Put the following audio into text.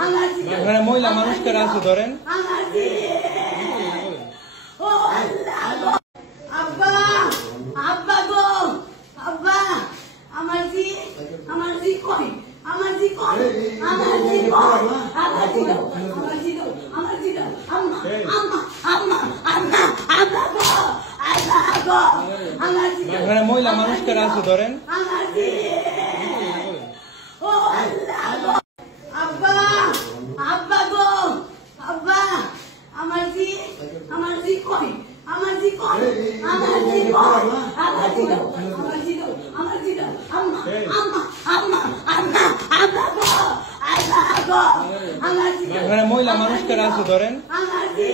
এখানে মহিলা মানুষ কারা আছে ধরেন। আব্বা আব্বা গো আব্বা আমার জি কই আমার জি কই আমার জি কই আমার জি দাও আমার জি দাও আমার জি দাও আম্মা আম্মা আম্মা আম্মা আম্মা গো আব্বা গো আমার জি এখানে মহিলা মানুষ কারা আছে ধরেন। আমার জি ও আল্লাহ গো আব্বা আব্বা গো আব্বা আমার জি কই আমার জি কই আমার জি কই আমার জি দাও আমার জি দাও আমার জি দাও আম্মা আম্মা আম্মা আম্মা আম্মা গো আল্লাহ গো আমার জি এখানে মহিলা মানুষ কারা আছে ধরেন। আমার জি